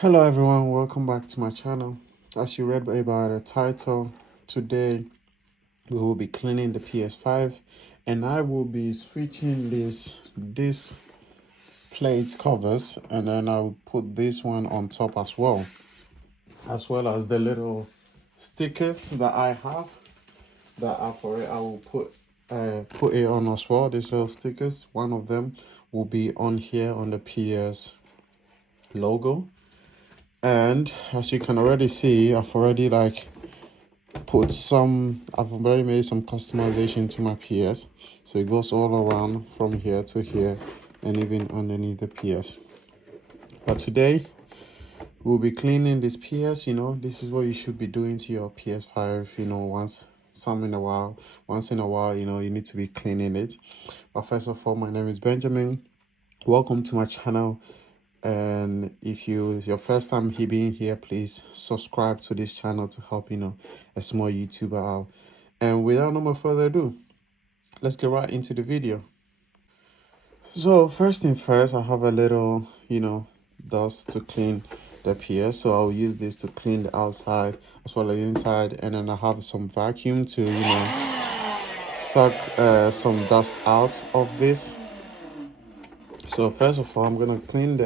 Hello everyone, welcome back to my channel. As you read about the title, today we will be cleaning the PS5 and I will be switching this plate covers, and then I'll put this one on top as well as the little stickers that I have that are for it. I will put it on as well. These little stickers, one of them will be on here on the PS logo. And as you can already see, I've already made some customization to my PS. So it goes all around from here to here and even underneath the PS. But today we'll be cleaning this PS. This is what you should be doing to your PS5, once in a while, you need to be cleaning it. But first of all, my name is Benjamin. Welcome to my channel. And if it's your first time being here, please subscribe to this channel to help a small YouTuber out. And without no more further ado, let's get right into the video. So first thing first, I have a little dust to clean the PS, so I'll use this to clean the outside as well as the inside, and then I have some vacuum to suck some dust out of this. So first of all, I'm gonna clean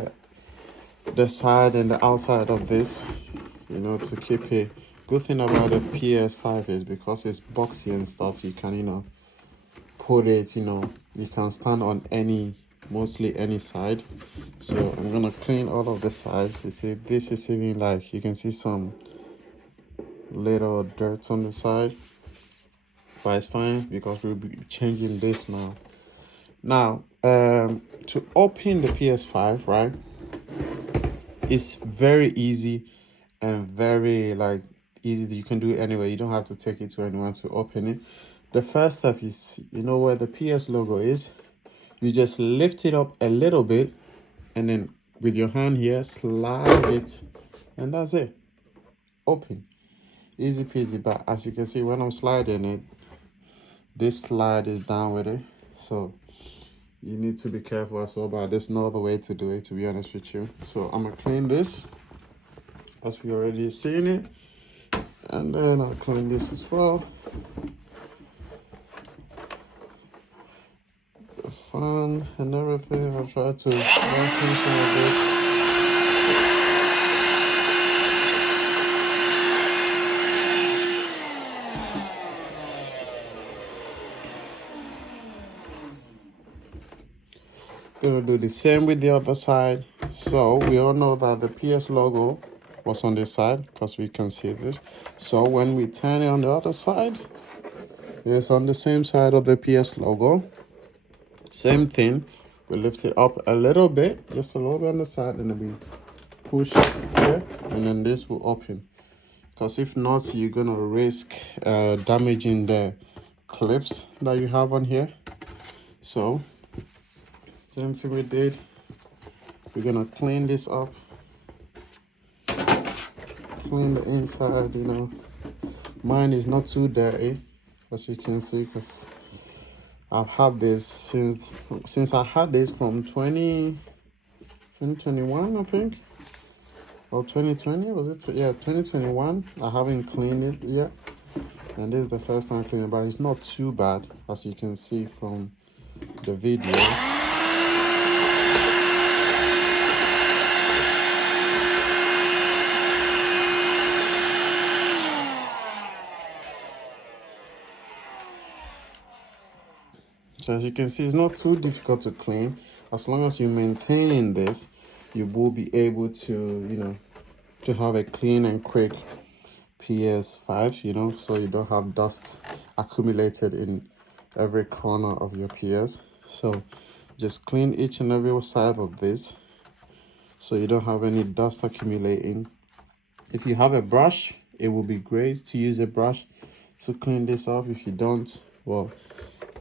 the side and the outside of this, to keep it. Good thing about the PS5 is because it's boxy and stuff, you can put it, you can stand on mostly any side. So I'm gonna clean all of the sides. You see, this is even you can see some little dirt on the side, but it's fine because we'll be changing this now. To open the PS5, right, it's very easy and very easy that you can do it anyway. You don't have to take it to anyone to open it. The first step is, where the PS logo is, you just lift it up a little bit and then with your hand here slide it, and that's it. Open. Easy peasy. But as you can see, when I'm sliding it, this slide is down with it, so you need to be careful as well. But there's no other way to do it, to be honest with you. So I'm gonna clean this as we already seen it, and then I'll clean this as well. The fan and everything, I'll try to vacuum some of it. Gonna do the same with the other side. So we all know that the PS logo was on this side because we can see this. So when we turn it on the other side, it's on the same side of the PS logo. Same thing. We lift it up a little bit, just a little bit on the side, and then we push here, and then this will open. Because if not, you're gonna risk damaging the clips that you have on here. So same thing we did. We're gonna clean this up, clean the inside. Mine is not too dirty, as you can see, because I've had this since I had this from 2021, I think, or 2020, was it? Yeah, 2021. I haven't cleaned it yet, and this is the first time cleaning, but it's not too bad, as you can see from the video. So as you can see, it's not too difficult to clean. As long as you maintain this, you will be able to, to have a clean and quick PS5, so you don't have dust accumulated in every corner of your PS. So just clean each and every side of this so you don't have any dust accumulating. If you have a brush, it will be great to use a brush to clean this off. If you don't, well,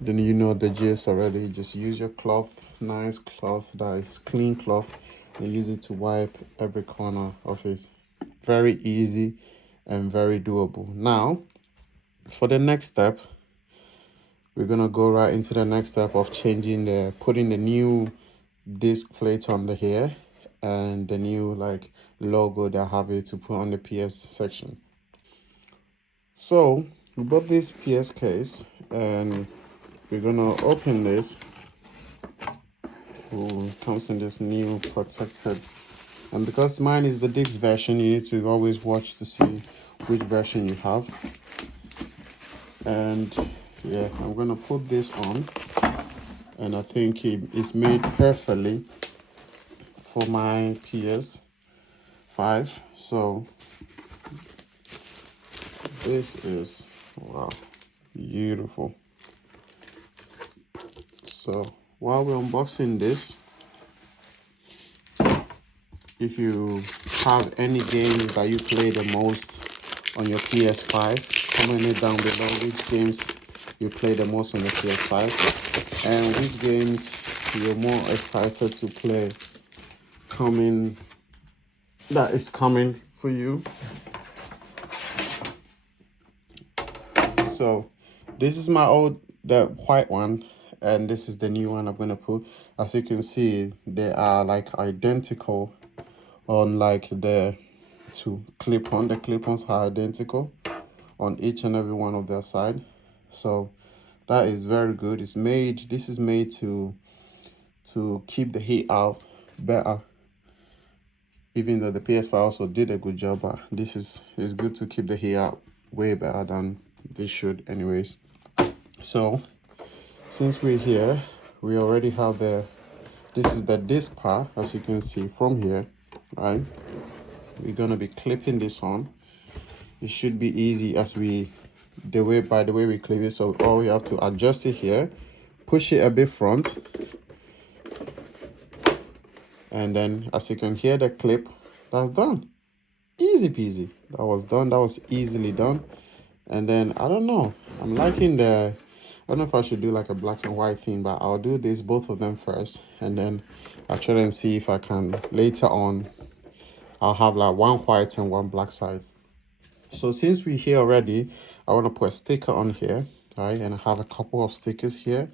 then you know the gist already. Just use your cloth, nice cloth, that is clean cloth, and use it to wipe every corner of it. Very easy and very doable. Now, for the next step, we're gonna go right into the next step of putting the new disc plate on the here. and the new like logo they have it to put on the PS section. So we bought this PS case and we're gonna open this. Ooh, it comes in this new protected, and because mine is the disc version, you need to always watch to see which version you have. And yeah, I'm gonna put this on, and I think it is made perfectly for my PS5. So this is, wow, beautiful. So while we're unboxing this, if you have any games that you play the most on your PS5, comment it down below which games you play the most on your PS5 and which games you're more excited to play that is coming for you. So this is my the white one, and this is the new one I'm gonna put. As you can see, they are like identical on like the two clip-on. The clip-ons are identical on each and every one of their side. So that is very good. This is made to keep the heat out better. Even though the PS5 also did a good job, but this is good to keep the heat out way better than this should anyways. So since we're here, we already have this is the disc part, as you can see from here, right? We're gonna be clipping this on. It should be easy by the way we clip it. So all we have to adjust it here, push it a bit front, and then as you can hear the clip, that's done. Easy peasy. That was done. That was easily done. And then I don't know, I'm liking I don't know if I should do like a black and white thing, but I'll do both of them first, and then I'll try and see if I can later on I'll have like one white and one black side. So since we're here already, I want to put a sticker on here, right? And I have a couple of stickers here,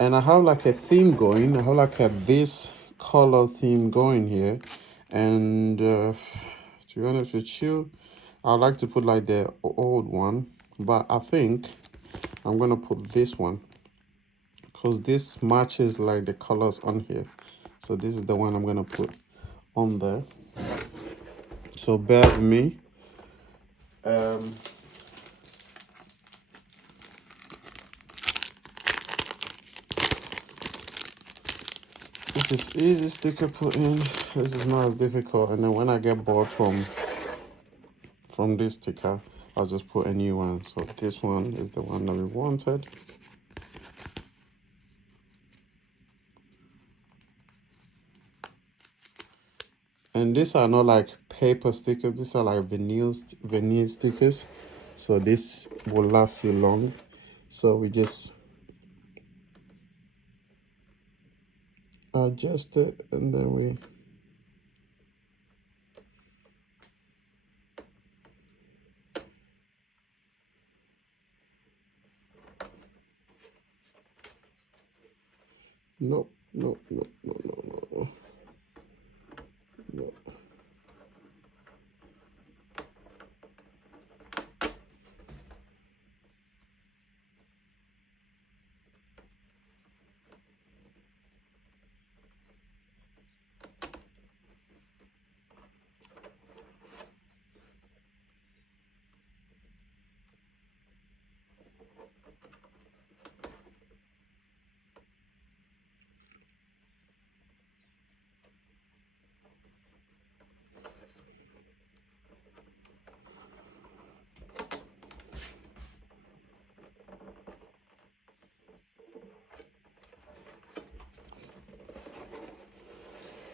and I have like a theme going. I have like this color theme going here, and to be honest with you, I like to put like the old one, but I think I'm gonna put this one because this matches like the colors on here. So this is the one I'm gonna put on there. So bear with me. This is easy sticker put in. This is not as difficult. And then when I get bored from this sticker, I'll just put a new one. So this one is the one that we wanted. And these are not like paper stickers. These are like vinyl stickers. So this will last you long. So we just adjust it, and then we no.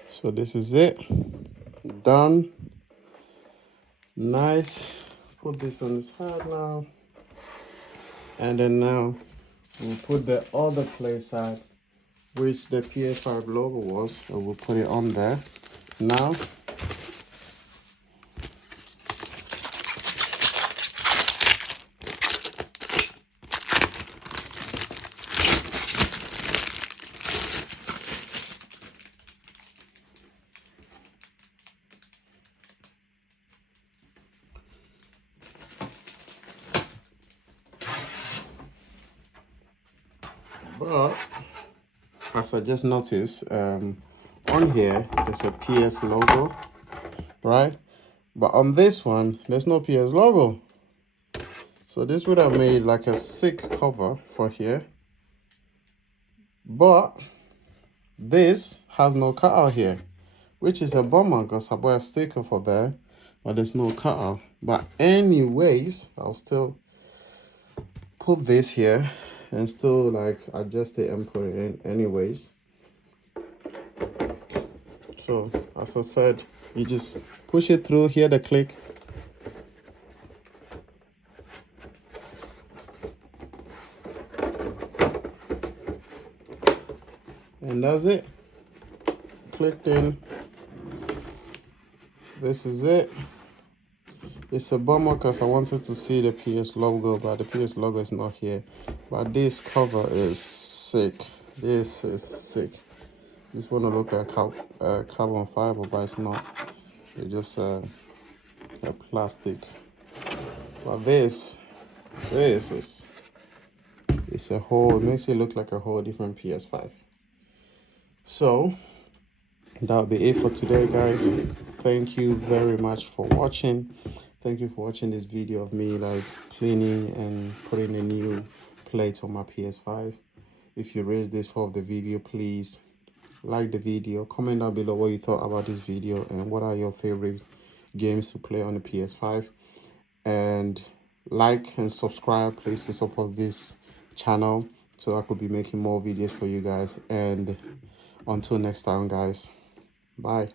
So this is it. Done. Nice. Put this on the side now. And then now we'll put the other play side, which the PS5 logo was, so we'll put it on there. Now But as I just noticed, on here there's a PS logo, right? But on this one, there's no PS logo. So this would have made like a sick cover for here. But this has no cutout here, which is a bummer because I bought a sticker for there, but there's no cutout. But anyways, I'll still put this here and still like adjust it and put it in anyways. So as I said, you just push it through, hear the click. And that's it. Clicked in. This is it. It's a bummer because I wanted to see the PS logo, but the PS logo is not here. But this cover is sick. This is sick. This one will look like carbon fiber, but it's not. It's just a plastic. But this is, it's a whole, makes it look like a whole different PS5. So that'll be it for today, guys. Thank you very much for watching. Thank you for watching this video of me like cleaning and putting a new plate on my PS5. If you rate this for the video, please like the video, comment down below what you thought about this video and what are your favorite games to play on the PS5, and like and subscribe please to support this channel so I could be making more videos for you guys. And until next time, guys, bye.